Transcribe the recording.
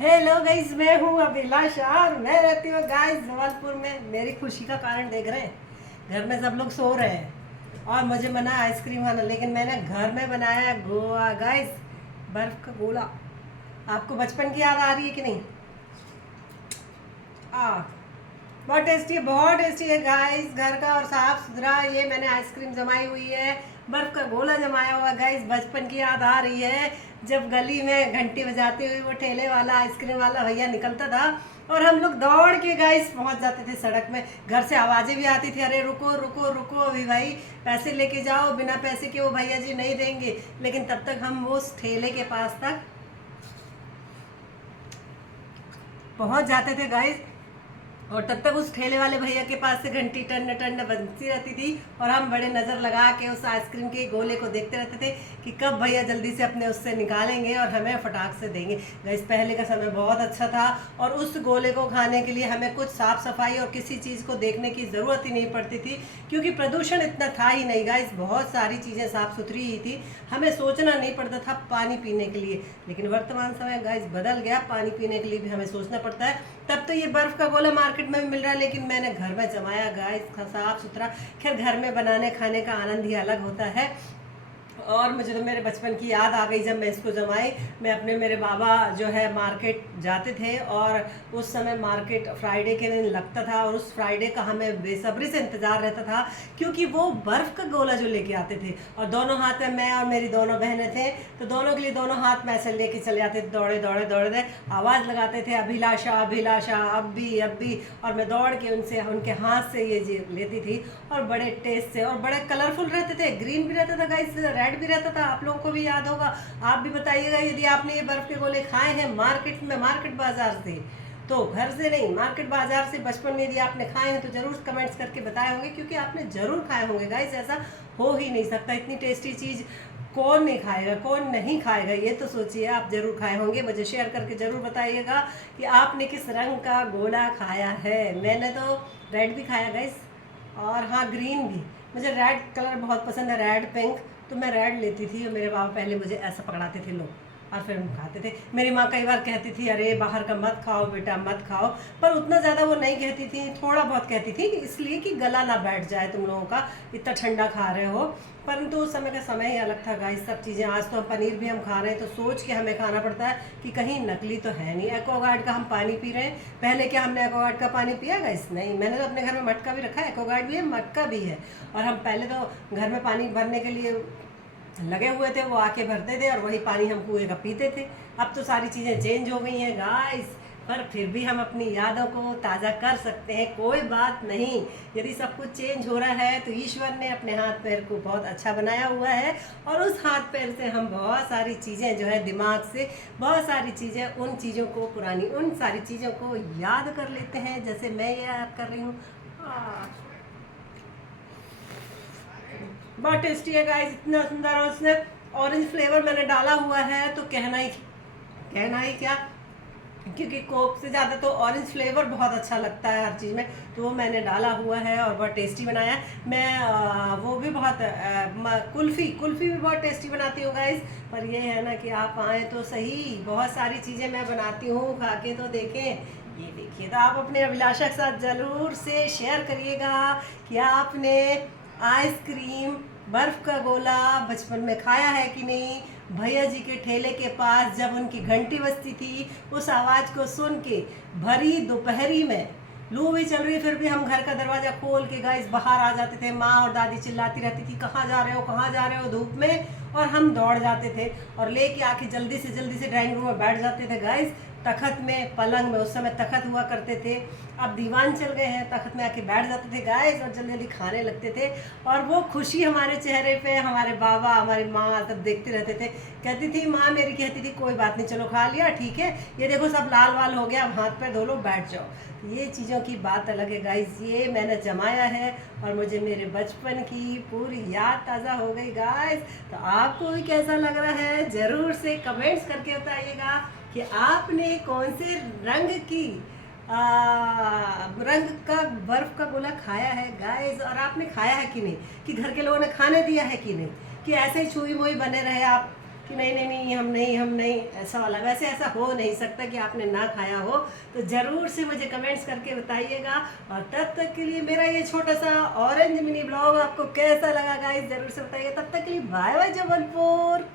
Hello guys, मैं हूँ अभिलाषा और मैं रहती हूँ गाइस जबलपुर में। मेरी खुशी का कारण देख रहे हैं, घर में सब लोग सो रहे हैं और मुझे मना आइसक्रीम खाना, लेकिन मैंने घर में बनाया गोवा गाइस, बर्फ का गोला। आपको बचपन की याद आ रही है कि नहीं? आ बहुत टेस्टी है, बहुत टेस्टी है गाइस, घर का और साफ सुथरा। ये मैंने आइसक्रीम जमाई हुई है, बर्फ का गोला जमाया हुआ गाइस। बचपन की याद आ रही है जब गली में घंटी बजाते हुए वो ठेले वाला आइसक्रीम वाला भैया निकलता था और हम लोग दौड़ के गाइस पहुंच जाते थे सड़क में। घर से आवाज़ें भी आती थी, अरे रुको रुको रुको अभी भाई, पैसे लेके जाओ, बिना पैसे के वो भैया जी नहीं देंगे। लेकिन तब तक हम वो उस ठेले के पास तक पहुंच जाते थे गाइस, और तब तक उस ठेले वाले भैया के पास से घंटी टन टन बजती रहती थी और हम बड़े नज़र लगा के उस आइसक्रीम के गोले को देखते रहते थे कि कब भैया जल्दी से अपने उससे निकालेंगे और हमें फटाक से देंगे। गाइस पहले का समय बहुत अच्छा था और उस गोले को खाने के लिए हमें कुछ साफ़ सफाई और किसी चीज़ को देखने की ज़रूरत ही नहीं पड़ती थी, क्योंकि प्रदूषण इतना था ही नहीं गाइस। बहुत सारी चीज़ें साफ़ सुथरी ही थी, हमें सोचना नहीं पड़ता था पानी पीने के लिए। लेकिन वर्तमान समय गाइस बदल गया, पानी पीने के लिए भी हमें सोचना पड़ता है। तब तो ये बर्फ़ का गोला मार्केट में भी मिल रहा है, लेकिन मैंने घर में जमाया गाइस, साफ सुथरा। खैर घर में बनाने खाने का आनंद ही अलग होता है। और मुझे तो मेरे बचपन की याद आ गई जब मैं इसको जमाई। मैं अपने मेरे बाबा जो है मार्केट जाते थे और उस समय मार्केट फ्राइडे के दिन लगता था और उस फ्राइडे का हमें बेसब्री से इंतज़ार रहता था, क्योंकि वो बर्फ़ का गोला जो लेके आते थे और दोनों हाथ में, मैं और मेरी दोनों बहनें थे तो दोनों के लिए दोनों हाथ में ऐसे लेके चले जाते थे, दौड़े दौड़े दौड़े आवाज़ लगाते थे अभिलाषा अभिलाषा अब भी। और मैं दौड़ के उनसे उनके हाथ से ये लेती थी और बड़े टेस्ट से और बड़े कलरफुल रहते थे। ग्रीन भी रहता था गाइस, रेड भी रहता था। आप लोगों को भी याद होगा, आप भी बताइएगा यदि आपने ये बर्फ के गोले खाए हैं मार्केट में, मार्केट बाजार से, तो घर से नहीं, मार्केट बाजार से बचपन में यदि आपने खाए हैं तो जरूर कमेंट्स करके बताए होंगे, क्योंकि आपने जरूर खाए होंगे गाइस। ऐसा हो ही नहीं सकता, इतनी टेस्टी चीज़ कौन नहीं खाएगा, कौन नहीं खाएगा, ये तो सोचिए। आप जरूर खाए होंगे, मुझे शेयर करके जरूर बताइएगा कि आपने किस रंग का गोला खाया है। मैंने तो रेड भी खाया गाइस, और हाँ ग्रीन भी। मुझे रेड कलर बहुत पसंद है, रेड पिंक, तो मैं रेड लेती थी और मेरे बाबा पहले मुझे ऐसा पकड़ाते थे लो, और फिर हम खाते थे। मेरी माँ कई बार कहती थी अरे बाहर का मत खाओ बेटा मत खाओ, पर उतना ज़्यादा वो नहीं कहती थी, थोड़ा बहुत कहती थी, इसलिए कि गला ना बैठ जाए तुम लोगों का, इतना ठंडा खा रहे हो। परंतु उस समय का समय ही अलग था गाइस, सब चीज़ें। आज तो हम पनीर भी हम खा रहे हैं तो सोच के हमें खाना पड़ता है कि कहीं नकली तो है नहीं। एक्वागार्ड का हम पानी पी रहे हैं, पहले क्या हमने एक्वागार्ड का पानी पिया गाइस? नहीं। मैंने तो अपने घर में मटका भी रखा है, एक्वागार्ड भी है मटका भी है। और हम पहले तो घर में पानी भरने के लिए लगे हुए थे, वो आके भरते थे और वही पानी हम कुएं का पीते थे। अब तो सारी चीज़ें चेंज हो गई हैं गाइस, पर फिर भी हम अपनी यादों को ताज़ा कर सकते हैं, कोई बात नहीं। यदि सब कुछ चेंज हो रहा है तो ईश्वर ने अपने हाथ पैर को बहुत अच्छा बनाया हुआ है, और उस हाथ पैर से हम बहुत सारी चीज़ें जो है दिमाग से, बहुत सारी चीज़ें, उन चीज़ों को पुरानी उन सारी चीज़ों को याद कर लेते हैं, जैसे मैं ये याद कर रही हूँ। बहुत टेस्टी है गाइस, इतना सुंदर। और उसमें ऑरेंज फ्लेवर मैंने डाला हुआ है तो कहना ही क्या, क्योंकि कोक से ज़्यादा तो ऑरेंज फ्लेवर बहुत अच्छा लगता है हर चीज़ में, तो वो मैंने डाला हुआ है और बहुत टेस्टी बनाया है। मैं वो भी बहुत कुल्फ़ी भी बहुत टेस्टी बनाती हूँ गाइस। पर ये है ना कि आप आएँ तो सही, बहुत सारी चीज़ें मैं बनाती हूँ, खा के तो देखें। ये देखिए, तो आप अपने अभिलाषा के साथ ज़रूर से शेयर करिएगा कि आपने आइसक्रीम, बर्फ़ का गोला बचपन में खाया है कि नहीं। भैया जी के ठेले के पास जब उनकी घंटी बजती थी, उस आवाज़ को सुन के भरी दोपहरी में, लू भी चल रही, फिर भी हम घर का दरवाज़ा खोल के गाइस बाहर आ जाते थे। माँ और दादी चिल्लाती रहती थी कहाँ जा रहे हो, कहाँ जा रहे हो धूप में, और हम दौड़ जाते थे और लेके आके जल्दी से ड्राइंग रूम में बैठ जाते थे गाइस, तखत में, पलंग में। उस समय तखत हुआ करते थे, अब दीवान चल गए हैं, तखत में आके बैठ जाते थे गाइस और जल्दी जल्दी खाने लगते थे। और वो खुशी हमारे चेहरे पे, हमारे बाबा हमारी माँ तब देखते रहते थे। कहती थी माँ मेरी, कहती थी कोई बात नहीं, चलो खा लिया ठीक है, ये देखो सब लाल वाल हो गया, अब हाथ पैर धो लो बैठ जाओ। ये चीज़ों की बात अलग है गाइस, ये मैंने जमाया है और मुझे मेरे बचपन की पूरी याद ताज़ा हो गई गाइस। तो आपको भी कैसा लग रहा है ज़रूर से कमेंट्स करके बताइएगा कि आपने कौन से रंग का बर्फ़ का गोला खाया है गाइस, और आपने खाया है कि नहीं, कि घर के लोगों ने खाने दिया है कि नहीं, कि ऐसे ही छुई मुई बने रहे आप कि नहीं नहीं नहीं हम नहीं ऐसा वाला। वैसे ऐसा हो नहीं सकता कि आपने ना खाया हो, तो ज़रूर से मुझे कमेंट्स करके बताइएगा। और तब तक के लिए मेरा ये छोटा सा ऑरेंज मिनी ब्लॉग आपको कैसा लगा गाइस, ज़रूर से बताइएगा। तब तक के लिए बाय बाय जबलपुर।